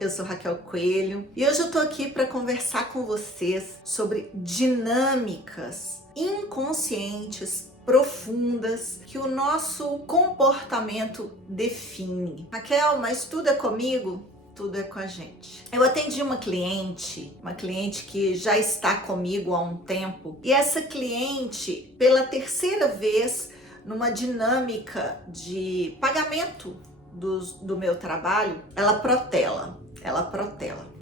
eu sou Raquel Coelho e hoje eu tô aqui para conversar com vocês sobre dinâmicas inconscientes, profundas, que o nosso comportamento define. Raquel, mas tudo é comigo? Tudo é com a gente. Eu atendi uma cliente que já está comigo há um tempo, e essa cliente, pela terceira vez, numa dinâmica de pagamento do meu trabalho, ela protela.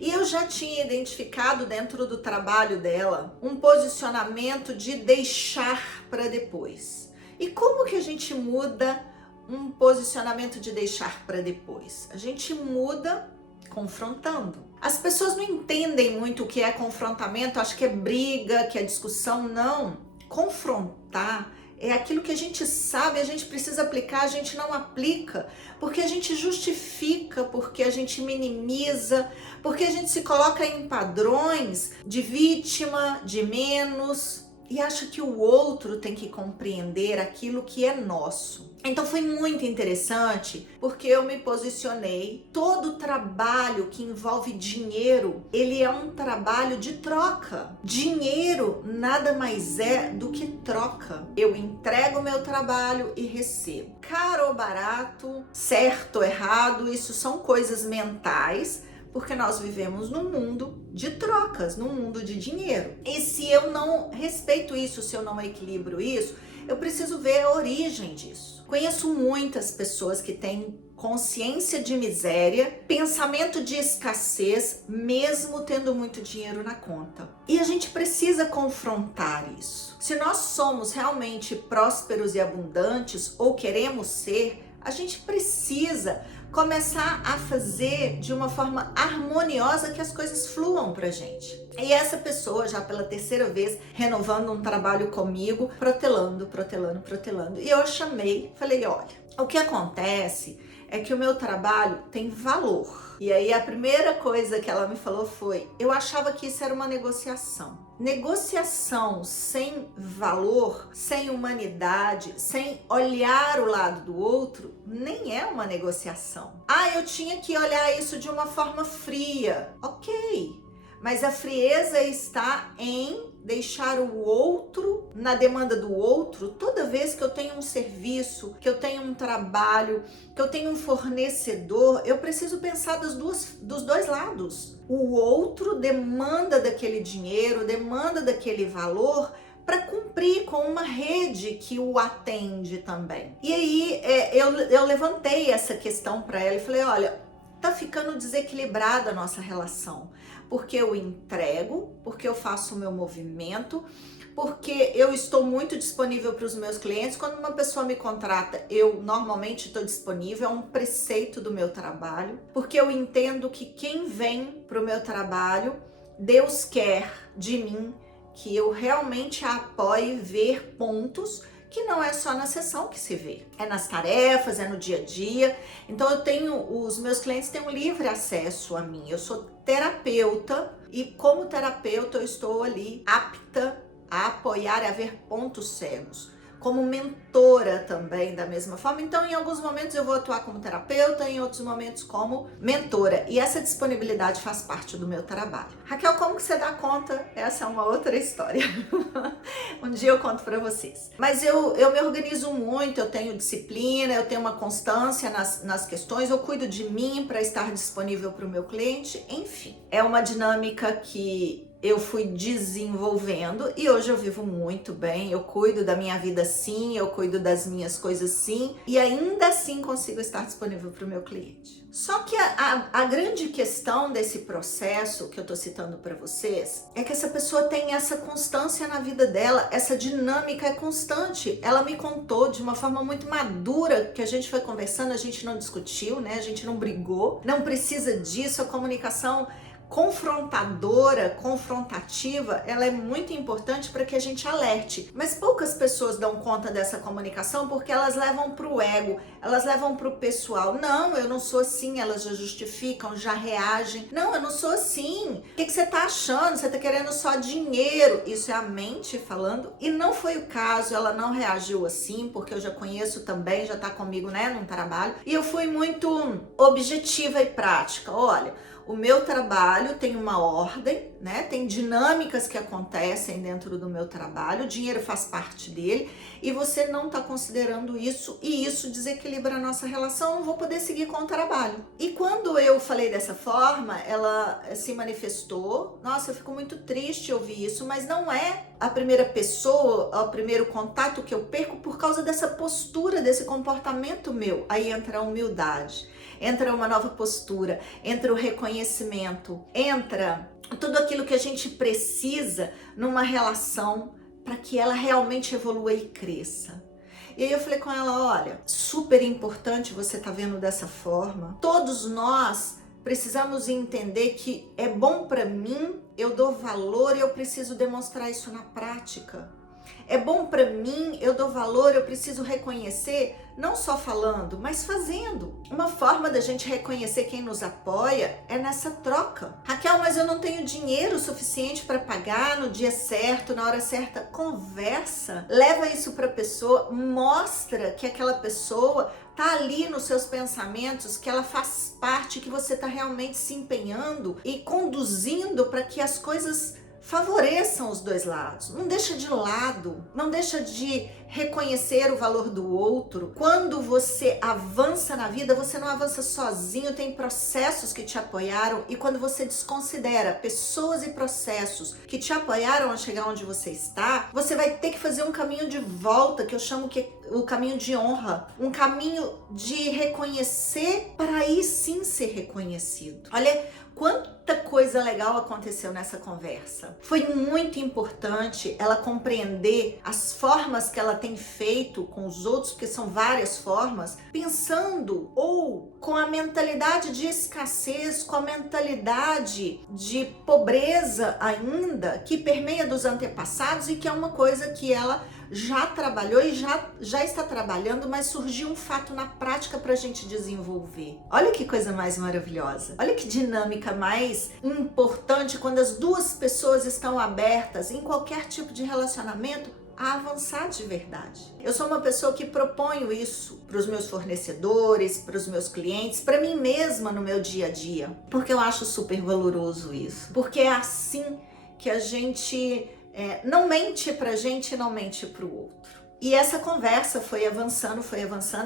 E eu já tinha identificado dentro do trabalho dela um posicionamento de deixar para depois. E como que a gente muda um posicionamento de deixar para depois? A gente muda confrontando. As pessoas não entendem muito o que é confrontamento, acham que é briga, que é discussão. Não. Confrontar é aquilo que a gente sabe, a gente precisa aplicar, a gente não aplica, porque a gente justifica, porque a gente minimiza, porque a gente se coloca em padrões de vítima, de menos, e acha que o outro tem que compreender aquilo que é nosso. Então foi muito interessante, porque eu me posicionei. Todo trabalho que envolve dinheiro, ele é um trabalho de troca. Dinheiro nada mais é do que troca. Eu entrego o meu trabalho e recebo. Caro ou barato, certo ou errado, isso são coisas mentais, porque nós vivemos num mundo de trocas, num mundo de dinheiro. E se eu não respeito isso, se eu não equilibro isso, eu preciso ver a origem disso. Conheço muitas pessoas que têm consciência de miséria, pensamento de escassez, mesmo tendo muito dinheiro na conta. E a gente precisa confrontar isso. Se nós somos realmente prósperos e abundantes, ou queremos ser, a gente precisa começar a fazer de uma forma harmoniosa que as coisas fluam pra gente. E essa pessoa, já pela terceira vez, renovando um trabalho comigo, protelando. E eu chamei, falei, olha, o que acontece é que o meu trabalho tem valor. E aí a primeira coisa que ela me falou foi, eu achava que isso era uma negociação. Negociação sem valor, sem humanidade, sem olhar o lado do outro, nem é uma negociação. Eu tinha que olhar isso de uma forma fria. Ok, mas a frieza está em deixar o outro na demanda do outro. Toda vez que eu tenho um serviço, que eu tenho um trabalho, que eu tenho um fornecedor, eu preciso pensar dos dois lados. O outro demanda daquele dinheiro, demanda daquele valor para cumprir com uma rede que o atende também. E aí eu levantei essa questão para ela e falei, olha, tá ficando desequilibrada a nossa relação, porque eu entrego, porque eu faço o meu movimento, porque eu estou muito disponível para os meus clientes. Quando uma pessoa me contrata, eu normalmente estou disponível, é um preceito do meu trabalho, porque eu entendo que quem vem para o meu trabalho, Deus quer de mim que eu realmente a apoie ver pontos que não é só na sessão que se vê, é nas tarefas, é no dia a dia. Então os meus clientes têm um livre acesso a mim. Eu sou terapeuta e como terapeuta eu estou ali apta a apoiar e a ver pontos cegos. Como mentora também, da mesma forma. Então, em alguns momentos eu vou atuar como terapeuta, em outros momentos como mentora. E essa disponibilidade faz parte do meu trabalho. Raquel, como que você dá conta? Essa é uma outra história. Um dia eu conto pra vocês. Mas eu me organizo muito, eu tenho disciplina, eu tenho uma constância nas questões, eu cuido de mim para estar disponível para o meu cliente. Enfim, é uma dinâmica que eu fui desenvolvendo e hoje eu vivo muito bem, eu cuido da minha vida sim, eu cuido das minhas coisas sim e ainda assim consigo estar disponível para o meu cliente. Só que a grande questão desse processo que eu tô citando para vocês é que essa pessoa tem essa constância na vida dela, essa dinâmica é constante. Ela me contou de uma forma muito madura, que a gente foi conversando, a gente não discutiu, né? A gente não brigou, não precisa disso, a comunicação confrontadora, confrontativa, ela é muito importante para que a gente alerte. Mas poucas pessoas dão conta dessa comunicação porque elas levam para o ego, elas levam para o pessoal. Não, eu não sou assim, elas já justificam, já reagem. Não, eu não sou assim. O que você tá achando? Você tá querendo só dinheiro. Isso é a mente falando. E não foi o caso, ela não reagiu assim, porque eu já conheço também, já tá comigo, né, num trabalho. E eu fui muito objetiva e prática. Olha, O meu trabalho tem uma ordem, né? Tem dinâmicas que acontecem dentro do meu trabalho, o dinheiro faz parte dele e você não está considerando isso e isso desequilibra a nossa relação, não vou poder seguir com o trabalho. E quando eu falei dessa forma, ela se manifestou. Nossa, eu fico muito triste ouvir isso, mas não é a primeira pessoa, o primeiro contato que eu perco por causa dessa postura, desse comportamento meu. Aí entra a humildade. Entra uma nova postura, entra o reconhecimento, entra tudo aquilo que a gente precisa numa relação para que ela realmente evolua e cresça. E aí eu falei com ela, olha, super importante você tá vendo dessa forma. Todos nós precisamos entender que é bom para mim, eu dou valor e eu preciso demonstrar isso na prática. É bom para mim, eu dou valor, eu preciso reconhecer, não só falando, mas fazendo. Uma forma da gente reconhecer quem nos apoia é nessa troca. Raquel, mas eu não tenho dinheiro suficiente para pagar no dia certo, na hora certa. Conversa, leva isso para a pessoa, mostra que aquela pessoa tá ali nos seus pensamentos, que ela faz parte, que você tá realmente se empenhando e conduzindo para que as coisas favoreçam os dois lados. Não deixa de lado, não deixa de reconhecer o valor do outro. Quando você avança na vida, você não avança sozinho, tem processos que te apoiaram, e quando você desconsidera pessoas e processos que te apoiaram a chegar onde você está, você vai ter que fazer um caminho de volta, que eu chamo que o caminho de honra, um caminho de reconhecer para aí sim ser reconhecido. Olha quanta coisa legal aconteceu nessa conversa. Foi muito importante ela compreender as formas que ela tem feito com os outros, porque são várias formas, pensando ou com a mentalidade de escassez, com a mentalidade de pobreza ainda, que permeia dos antepassados e que é uma coisa que ela já trabalhou e já está trabalhando, mas surgiu um fato na prática para a gente desenvolver. Olha que coisa mais maravilhosa. Olha que dinâmica mais importante quando as duas pessoas estão abertas em qualquer tipo de relacionamento a avançar de verdade. Eu sou uma pessoa que proponho isso para os meus fornecedores, para os meus clientes, para mim mesma no meu dia a dia, porque eu acho super valoroso isso. Porque é assim que a gente não mente pra gente e não mente pro outro. E essa conversa foi avançando,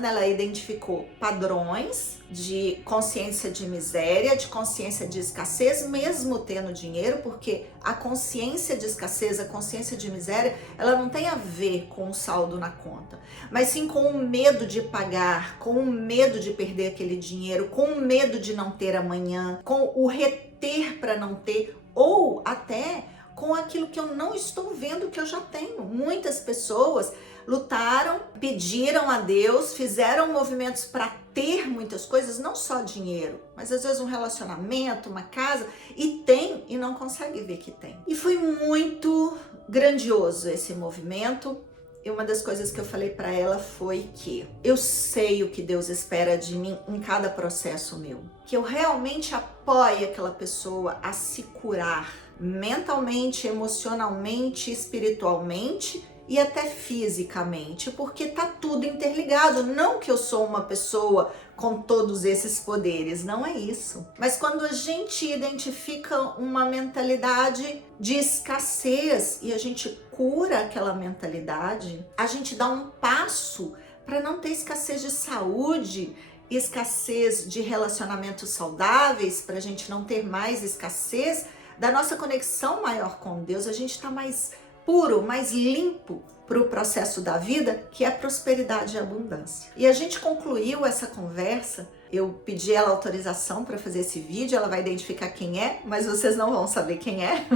ela identificou padrões de consciência de miséria, de consciência de escassez, mesmo tendo dinheiro, porque a consciência de escassez, a consciência de miséria, ela não tem a ver com o saldo na conta, mas sim com o medo de pagar, com o medo de perder aquele dinheiro, com o medo de não ter amanhã, com o reter para não ter, ou até com aquilo que eu não estou vendo que eu já tenho. Muitas pessoas lutaram, pediram a Deus, fizeram movimentos para ter muitas coisas, não só dinheiro, mas às vezes um relacionamento, uma casa, e tem e não consegue ver que tem. E foi muito grandioso esse movimento. E uma das coisas que eu falei para ela foi que eu sei o que Deus espera de mim em cada processo meu. Que eu realmente apoie aquela pessoa a se curar mentalmente, emocionalmente, espiritualmente e até fisicamente, porque tá tudo interligado. Não que eu sou uma pessoa com todos esses poderes, não é isso. Mas quando a gente identifica uma mentalidade de escassez e a gente cura aquela mentalidade, a gente dá um passo para não ter escassez de saúde, escassez de relacionamentos saudáveis, para a gente não ter mais escassez da nossa conexão maior com Deus. A gente está mais puro, mais limpo para o processo da vida, que é a prosperidade e a abundância. E a gente concluiu essa conversa. Eu pedi ela autorização para fazer esse vídeo, ela vai identificar quem é, mas vocês não vão saber quem é.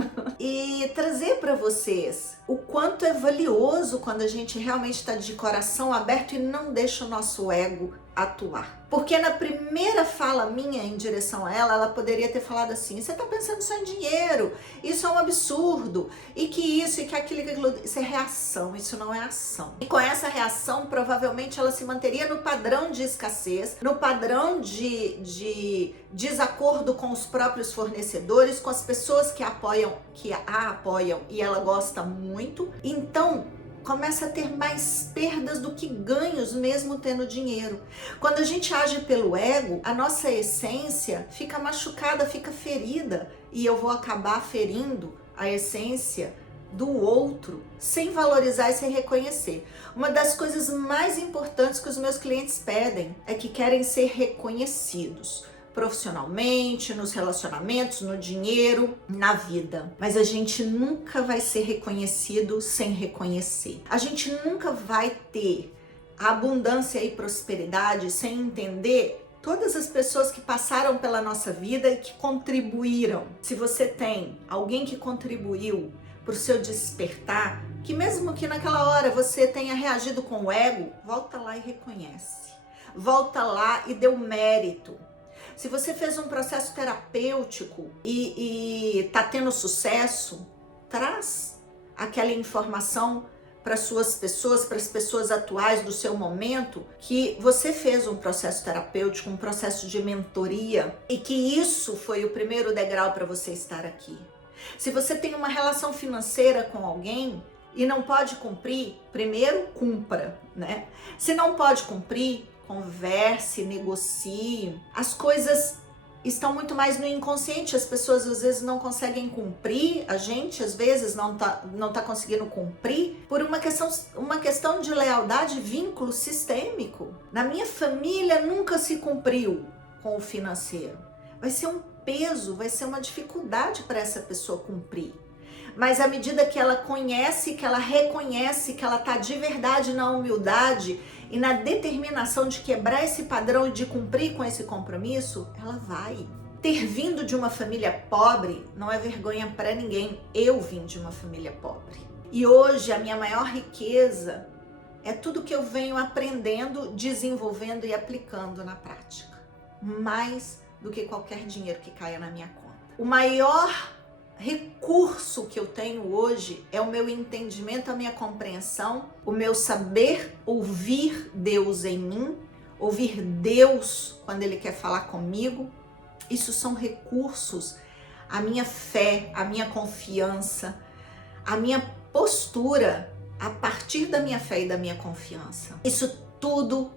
E trazer para vocês o quanto é valioso quando a gente realmente está de coração aberto e não deixa o nosso ego atuar. Porque na primeira fala minha em direção a ela, ela poderia ter falado assim: você tá pensando só em dinheiro, isso é um absurdo, e que isso, e que aquilo, isso é reação, isso não é ação. E com essa reação, provavelmente ela se manteria no padrão de escassez, no padrão de desacordo com os próprios fornecedores, com as pessoas que a apoiam e ela gosta muito. Então, começa a ter mais perdas do que ganhos, mesmo tendo dinheiro. Quando a gente age pelo ego, a nossa essência fica machucada, fica ferida, e eu vou acabar ferindo a essência do outro, sem valorizar e sem reconhecer. Uma das coisas mais importantes que os meus clientes pedem é que querem ser reconhecidos profissionalmente, nos relacionamentos, no dinheiro, na vida. Mas a gente nunca vai ser reconhecido sem reconhecer. A gente nunca vai ter a abundância e prosperidade sem entender todas as pessoas que passaram pela nossa vida e que contribuíram. Se você tem alguém que contribuiu para o seu despertar, que mesmo que naquela hora você tenha reagido com o ego, volta lá e reconhece. Volta lá e dê o mérito. Se você fez um processo terapêutico e tá tendo sucesso, traz aquela informação para suas pessoas, para as pessoas atuais do seu momento, que você fez um processo terapêutico, um processo de mentoria e que isso foi o primeiro degrau para você estar aqui. Se você tem uma relação financeira com alguém e não pode cumprir, primeiro cumpra, né? Se não pode cumprir, converse, negocie. As coisas estão muito mais no inconsciente, as pessoas às vezes não conseguem cumprir, a gente às vezes não tá conseguindo cumprir por uma questão de lealdade, vínculo sistêmico. Na minha família nunca se cumpriu com o financeiro. Vai ser um peso, vai ser uma dificuldade para essa pessoa cumprir. Mas à medida que ela conhece, que ela reconhece, que ela tá de verdade na humildade e na determinação de quebrar esse padrão e de cumprir com esse compromisso, ela vai. Ter vindo de uma família pobre não é vergonha para ninguém. Eu vim de uma família pobre. E hoje a minha maior riqueza é tudo que eu venho aprendendo, desenvolvendo e aplicando na prática. Mais do que qualquer dinheiro que caia na minha conta. O maior recurso que eu tenho hoje é o meu entendimento, a minha compreensão, o meu saber ouvir Deus em mim, ouvir Deus quando Ele quer falar comigo. Isso são recursos. A minha fé, a minha confiança, a minha postura a partir da minha fé e da minha confiança. Isso tudo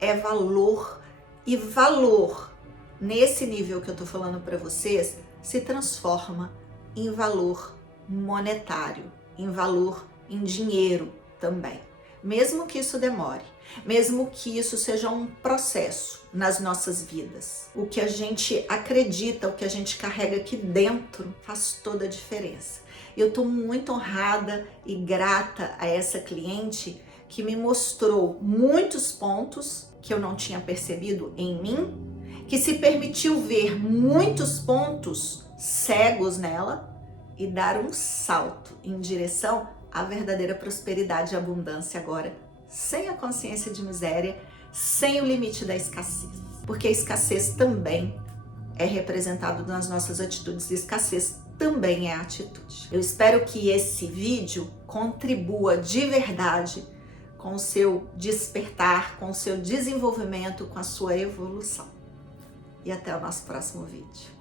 é valor, e valor nesse nível que eu tô falando para vocês se transforma em valor monetário, em valor em dinheiro também. Mesmo que isso demore, mesmo que isso seja um processo nas nossas vidas. O que a gente acredita, o que a gente carrega aqui dentro faz toda a diferença. Eu tô muito honrada e grata a essa cliente que me mostrou muitos pontos que eu não tinha percebido em mim, que se permitiu ver muitos pontos cegos nela e dar um salto em direção à verdadeira prosperidade e abundância agora, sem a consciência de miséria, sem o limite da escassez. Porque a escassez também é representado nas nossas atitudes, e escassez também é atitude. Eu espero que esse vídeo contribua de verdade com o seu despertar, com o seu desenvolvimento, com a sua evolução. E até o nosso próximo vídeo.